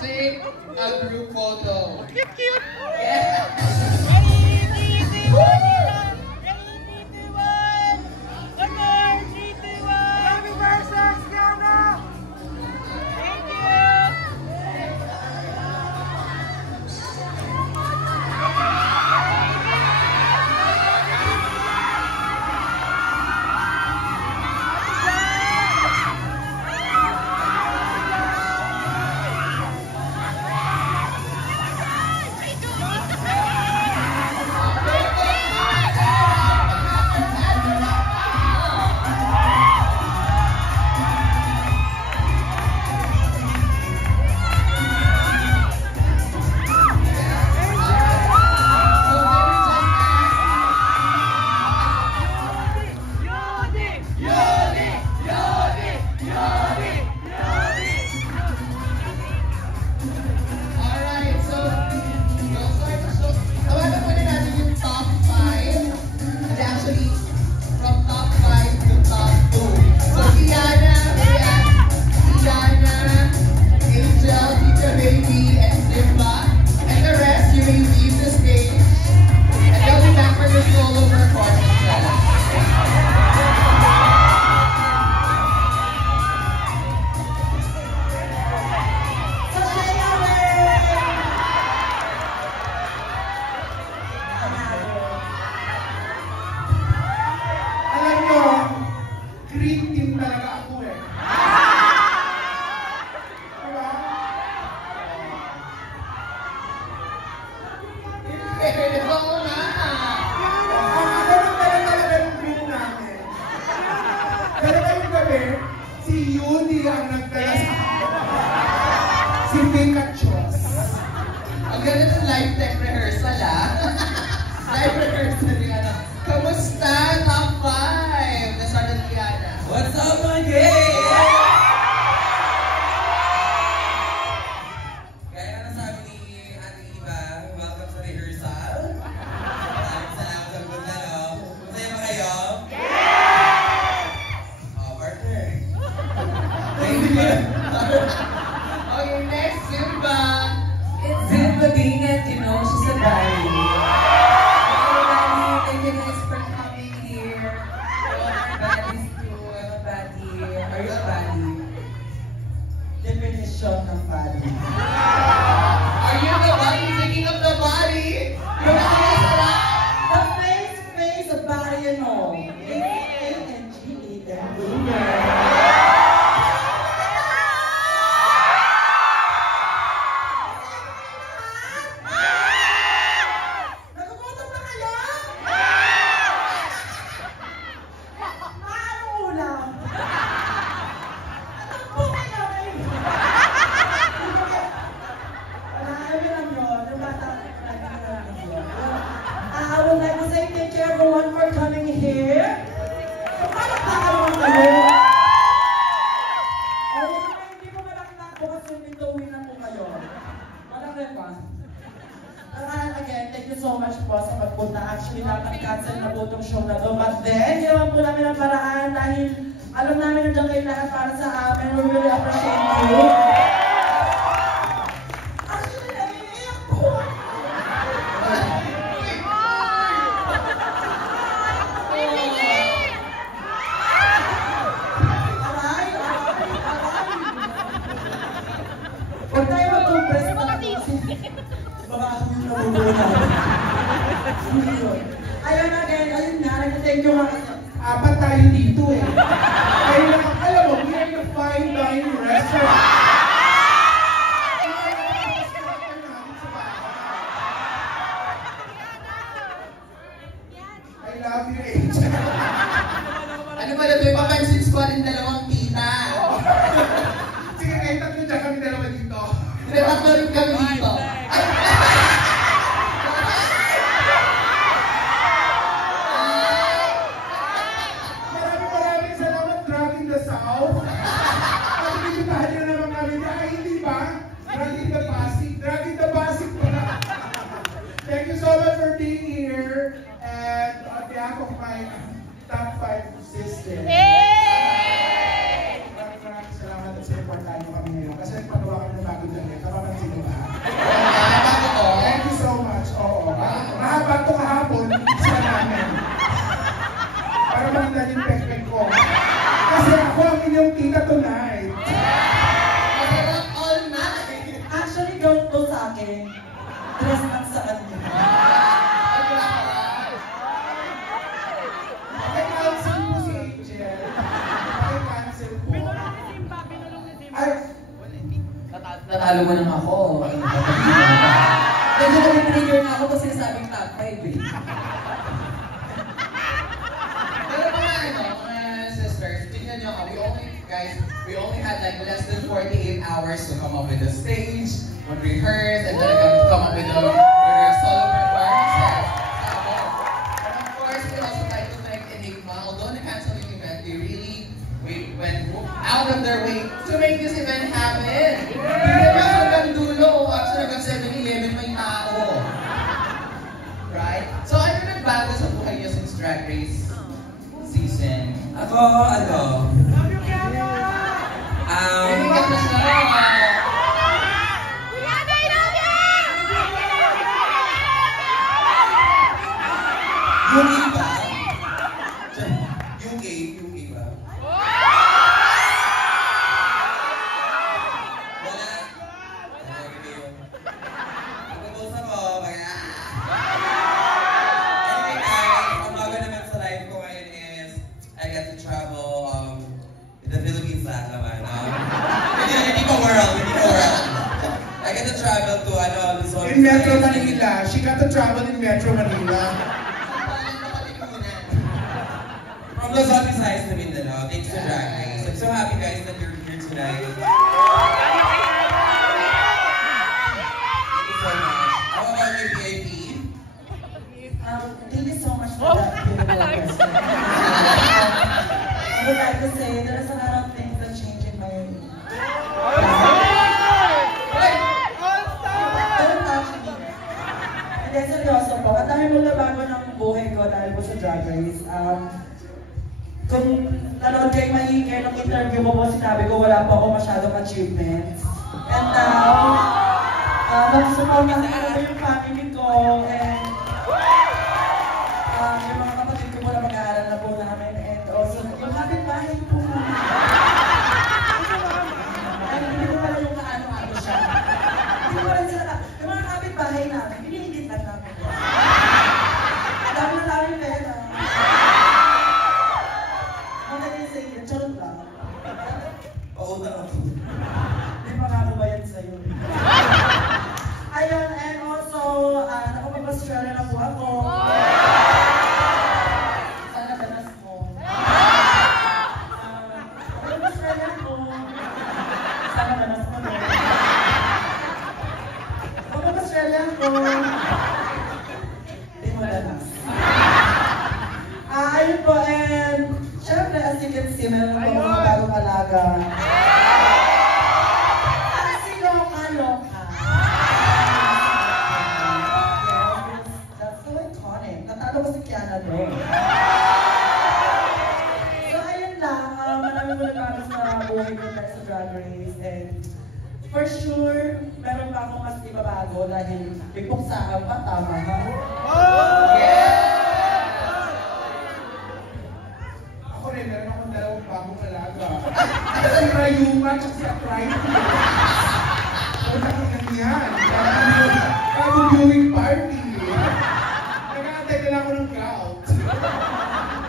take a group photo. Cute, cute. Yeah. Si Yuni ang nagdala sa si Pikachos. Ang ganda ng live tech rehearsal, ah. Live rehearsal ni ano. Kamusta? Top 5 na sa Diana. What's up, my gay? Kaya na sabi ni Ate Iba, welcome sa rehearsal. Salamat sa ganda, no? Masaya ba kayo? Partner. Okay, next, Zumba. It's Zumba Dinat, you know, she's a baddie. Thank you guys for coming here. All our baddies too. I'm a baddie. Are you a baddie? Definition ng baddie. Are you the body? Thinking of the body? You're not gonna say The face of body and all. A-N-G-E, then boomer. I would like to say thank you everyone for coming here. So, palakpakan naman kayo. Hindi ko malakpak po kasi bituin na po kayo. Walang repas. Again, thank you so much po sa pagpunta. Actually, dapat cancel na po itong show na to. But then, ginawa po namin ang paraan dahil alam namin nandiyan kayo lahat para sa amin. We really appreciate you. Actually, naiiyak po. Huwag tayo mag-compress pa lang kasi baka ako yung nabubula. Ayun again, ayun nga, nag-thank you nga. Apat tayo dito eh. Alam mo, we are the fine dining restaurant. I love you, Angel. Ano ba ito? Ipapansin ko rin dalawang tita. Sige, kahit tatlo dyan kami dalawa dito. Tatlo rin kami dito. Maraming salamat, Dragging the South. At bibitahan nyo naman kami na, ay hindi ba? Dragging the Pasig. Dragging the Pasig pala. Thank you so much for being here. And on behalf of my top 5 sisters. Maraming salamat at sa importante kami ngayon. Kasi nagpagawa kami ng bagong damit. talo mo naman ako. Medyo nag-trigger na ako kasi sinasabing top 5 eh. Pero mga sisters, tingnan nyo, we only had like less than 48 hours to come up with the stage, when rehearse, and then come up with the solo performances. And of course, we also like to thank Enigma. Although na-cancel yung event, they really went out of their way to make this event happen. Hindi naman hanggang dulo, actually hanggang 7-Eleven may tao. Right? So ano nagbago sa buhay niyo since Drag Race season? Ako, Binigat na siya. UK ba? UK ba? Wala. Pag-ubos ako, kaya... Anyway guys, ang bago naman sa life ko ngayon is I get to travel in the Philippines naman. Hindi ko world. I get to travel to Luzon. In Metro Manila. She got to travel in Metro Manila. From Luzon, Visayas to Mindanao. Thanks to Drag Race. I'm so happy guys that you're here tonight. Thank you so much. How about your VIP? Thank you so much for that beautiful question. I would like to say there's a lot of things that change in my Don't touch me. Hindi, seryoso po. At dahil mo nabago ng buhay ko dahil po sa Drag Race, kung nanood kayo mahingay ng interview ko po, sinabi ko wala po ako masyadong achievements. And now, nagsuportahan ko yung family ko and yung mga kapatid ko po na mag-aaral na po namin and also yung kapitbahay po namin. And hindi ko pala yung kaano-ano siya. Hindi ko rin sila, yung mga kapitbahay namin, pinihigit lang namin. Ang dami na namin pera. Ang naging sa inyo, charot lang. Pautang ako. Hindi pa nga ba yan sa'yo? Ayun, and also, nakapag-Australia na po ako. Sana danas mo. Nakapag-Australia po. Sana danas mo din. Nakapag-Australia po. Hindi mo danas. Ayun po, and syempre, as you can see, meron po mga bagong alaga. That's so iconic. Natalo ko si Kiana doon. So ayun lang, marami mo nagbago sa buhay ko dahil sa Drag Race. And for sure, meron pa akong mas ibabago dahil may puksaan pa, tama ha? Ako rin, meron akong dalawang bagong alaga. Si Rayuma at si Aprite. So, nakikita yan. Bagong viewing party. Nag-aantay na lang ako ng gout.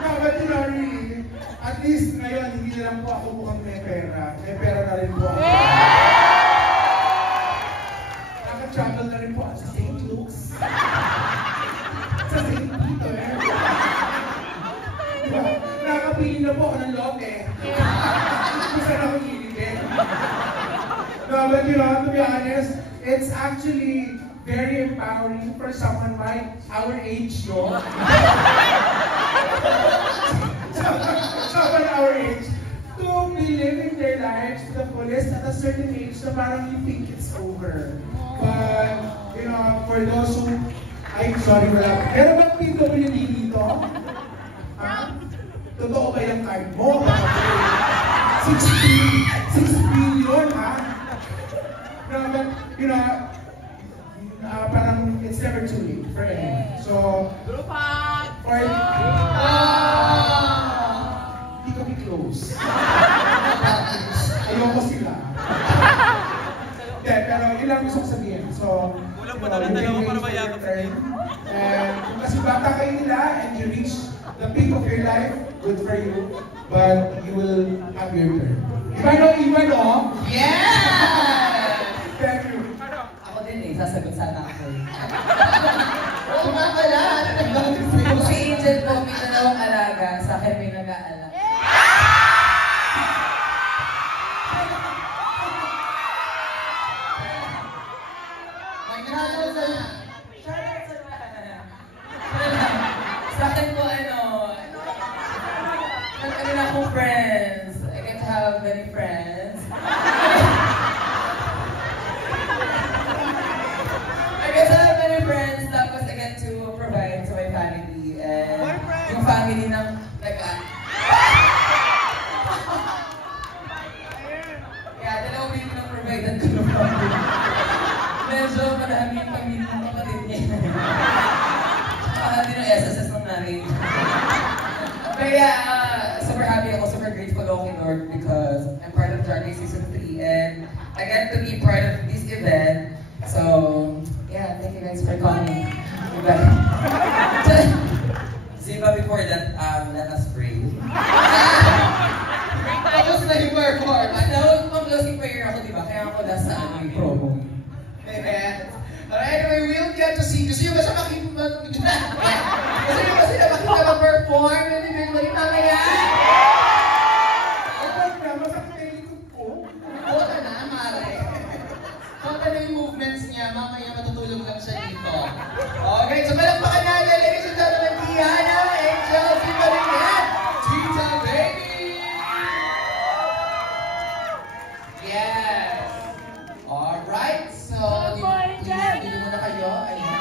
No, but you know, really, at least ngayon, hindi na lang po ako mukhang may pera. May pera na rin po ako. Naka-travel na rin po ako sa St. Luke's. Sa St. Peter. Diba? Nakapili na po ako ng lote. Kung saan ako hiligin. No, but you know, to be honest, it's actually very empowering for someone our age, no? Someone our age to be living their lives to the fullest at a certain age na parang you think it's over. But, you know, for those who... Ay, sorry, wala. Meron bang PWD dito? Ha? Totoo ba yung card mo? 6 billion, ha? No, but, you know, parang it's never too late for anyone. So, for... Hindi kami close. Ayoko sila. Pero yun lang gusto ko sabihin. So, kulang pa nalang dalawa para mayakap sa and kung kasi bata kayo nila and you reach the peak of your life, good for you. But you will have your turn. Iba no? Yes! sasagot sana ako. Oo nga pala, ano nagbago sa'yo? Si Angel po, may dalawang alaga, sa akin may nag-aalaga. May nanalo na. Sa akin po, nagkaroon na akong friends. I get to have many friends. I get to have many friends, tapos I get to provide to my family. And yung family ng yeah, dalawang week na providean ko ng family. Medyo marami yung pamilya ng kapatid niya. Hindi ng SSS ng nanay. Kaya, super happy ako, super grateful ako kay Lord because I'm part of Drag Race Season 3 and I get to be part of this event. So, yeah, thank you guys for coming. Ziba, before that, let us pray. Tapos na yung perform. Mag-closing prayer ako, diba? Kaya ako nasa yung promo. Amen. Alright, anyway, we'll get to see. Gusto nyo ba siya makikita? Gusto nyo ba sila makikita mag-perform? Individually mamaya? Dapat na, masakit na yung likod ko. Kota na, Mare. Kota na yung movements niya. Mamaya matutulog lang siya dito. Okay, so palakpakan natin, ladies and gentlemen, Diana, Angel, Tita Lynette, Tita Baby! Yes! Alright, so, hindi muna kayo. Ayan.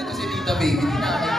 Ito si Tita Baby, hindi na